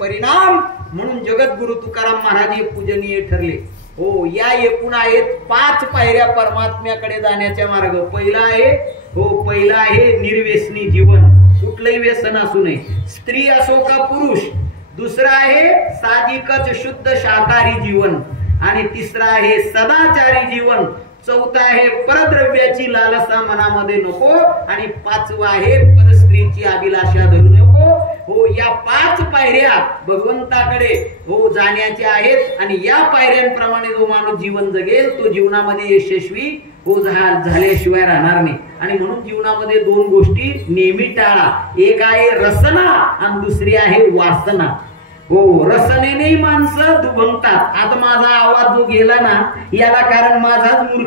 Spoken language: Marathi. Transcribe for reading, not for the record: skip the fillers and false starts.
परिणाम म्हणून जगद्गुरु तुकाराम महाराज हे पूजनीय ठरले। हो, या एकूण आहेत 5 पायऱ्या परमात्म्याकडे जाण्याच्या मार्ग। पहिला आहे निर्व्यसनी जीवन, कुठलंही व्यसन असू नये, स्त्री असो का पुरुष। दुसरा आहे साधिकच शुद्ध शाकाहारी जीवन, आणि तिसरा आहे सदाचारी जीवन। चौथा आहे परद्रव्याची लालसा मनामध्ये नको, आणि 5वा आहे परस्त्रीची अभिलाषा धरू नको। हो, या 5 पायऱ्या भगवंताकडे हो जाण्याच्या आहेत, आणि या पायऱ्यांप्रमाणे जो माणूस जीवन जगेल तो जीवनामध्ये यशस्वी हो झाल्याशिवाय राहणार नाही। आणि म्हणून जीवनामध्ये 2 गोष्टी नेहमी टाळा, एक आहे रसना आणि दुसरी आहे वासना। हो, रसनेने माणसं दुभंगतात। आता माझा आवाज जो गेला ना, याला कारण माझाच मूर्ख